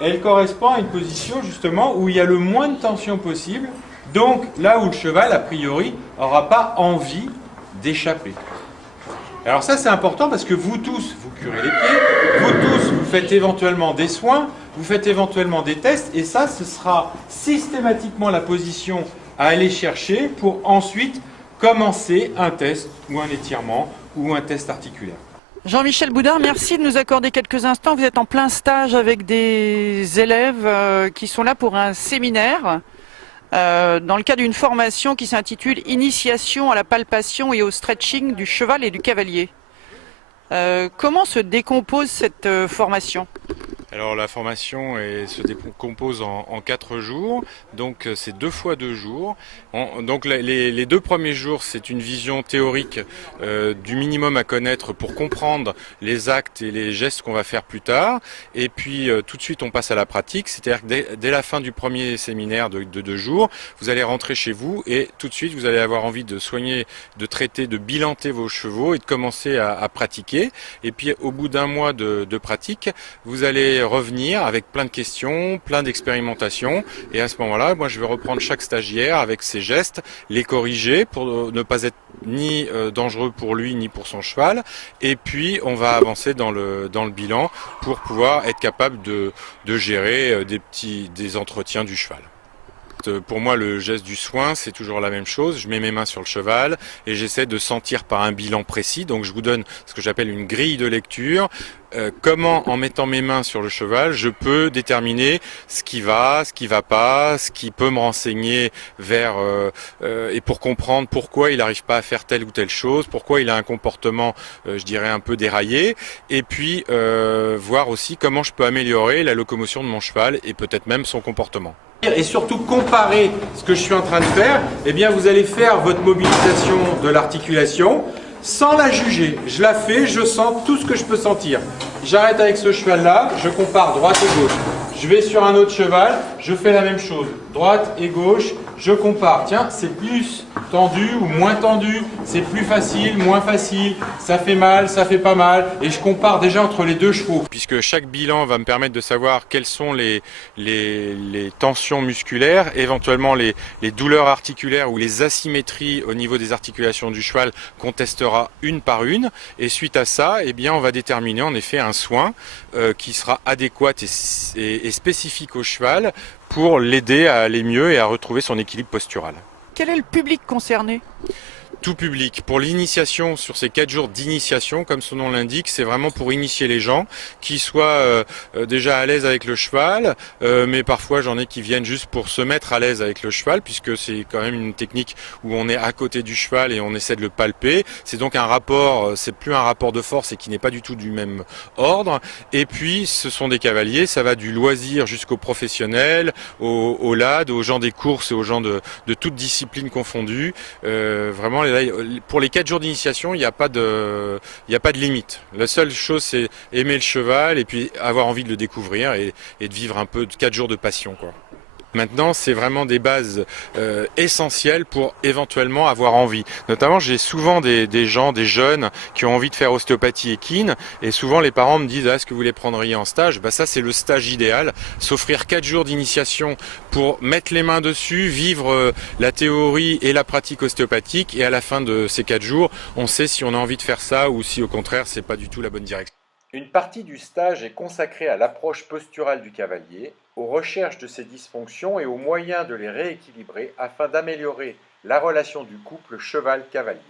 elle correspond à une position justement où il y a le moins de tension possible, donc là où le cheval, a priori, n'aura pas envie d'échapper. Alors ça c'est important parce que vous tous, vous curez les pieds, vous tous, vous faites éventuellement des soins, vous faites éventuellement des tests, et ça, ce sera systématiquement la position à aller chercher pour ensuite commencer un test ou un étirement ou un test articulaire. Jean-Michel Boudard, merci de nous accorder quelques instants. Vous êtes en plein stage avec des élèves qui sont là pour un séminaire dans le cadre d'une formation qui s'intitule « Initiation à la palpation et au stretching du cheval et du cavalier ». Comment se décompose cette formation ? Alors la formation se décompose en 4 jours, donc c'est 2 fois 2 jours. Donc les 2 premiers jours, c'est une vision théorique du minimum à connaître pour comprendre les actes et les gestes qu'on va faire plus tard. Et puis tout de suite on passe à la pratique, c'est-à-dire que dès la fin du premier séminaire de 2 jours, vous allez rentrer chez vous et tout de suite vous allez avoir envie de soigner, de traiter, de bilanter vos chevaux et de commencer à pratiquer. Et puis au bout d'un mois de pratique, vous allez revenir avec plein de questions, plein d'expérimentations, et à ce moment-là, moi je vais reprendre chaque stagiaire avec ses gestes, les corriger pour ne pas être ni dangereux pour lui ni pour son cheval, et puis on va avancer dans le bilan pour pouvoir être capable de gérer des entretiens du cheval. Pour moi, le geste du soin, c'est toujours la même chose. Je mets mes mains sur le cheval et j'essaie de sentir par un bilan précis. Donc je vous donne ce que j'appelle une grille de lecture. Comment, en mettant mes mains sur le cheval, je peux déterminer ce qui va pas, ce qui peut me renseigner vers et pour comprendre pourquoi il n'arrive pas à faire telle ou telle chose, pourquoi il a un comportement, je dirais, un peu déraillé, et puis voir aussi comment je peux améliorer la locomotion de mon cheval et peut-être même son comportement. Et surtout comparer ce que je suis en train de faire, eh bien vous allez faire votre mobilisation de l'articulation sans la juger. Je la fais, je sens tout ce que je peux sentir. J'arrête avec ce cheval-là, je compare droite et gauche. Je vais sur un autre cheval, je fais la même chose. Droite et gauche, je compare. Tiens, c'est plus tendu ou moins tendu, c'est plus facile, moins facile, ça fait mal, ça fait pas mal. Et je compare déjà entre les deux chevaux. Puisque chaque bilan va me permettre de savoir quelles sont les tensions musculaires, éventuellement les douleurs articulaires ou les asymétries au niveau des articulations du cheval qu'on testera une par une. Et suite à ça, eh bien, on va déterminer en effet un soin qui sera adéquat et spécifique au cheval pour l'aider à aller mieux et à retrouver son équilibre postural. Quel est le public concerné ? Tout public. Pour l'initiation, sur ces 4 jours d'initiation, comme son nom l'indique, c'est vraiment pour initier les gens qui soient déjà à l'aise avec le cheval, mais parfois j'en ai qui viennent juste pour se mettre à l'aise avec le cheval, puisque c'est quand même une technique où on est à côté du cheval et on essaie de le palper. C'est donc un rapport, c'est plus un rapport de force et qui n'est pas du tout du même ordre. Et puis ce sont des cavaliers, ça va du loisir jusqu'aux professionnels, aux lad, aux gens des courses et aux gens de toutes disciplines confondues. Vraiment, pour les 4 jours d'initiation, il n'y a pas de limite. La seule chose, c'est aimer le cheval et puis avoir envie de le découvrir et de vivre un peu de 4 jours de passion, quoi. Maintenant, c'est vraiment des bases essentielles pour éventuellement avoir envie. Notamment, j'ai souvent des gens, des jeunes qui ont envie de faire ostéopathie équine, et souvent les parents me disent « Ah, est-ce que vous les prendriez en stage ?» Bah, ça, c'est le stage idéal. S'offrir 4 jours d'initiation pour mettre les mains dessus, vivre la théorie et la pratique ostéopathique, et à la fin de ces 4 jours, on sait si on a envie de faire ça ou si au contraire, c'est pas du tout la bonne direction. Une partie du stage est consacrée à l'approche posturale du cavalier, aux recherches de ses dysfonctions et aux moyens de les rééquilibrer afin d'améliorer la relation du couple cheval-cavalier.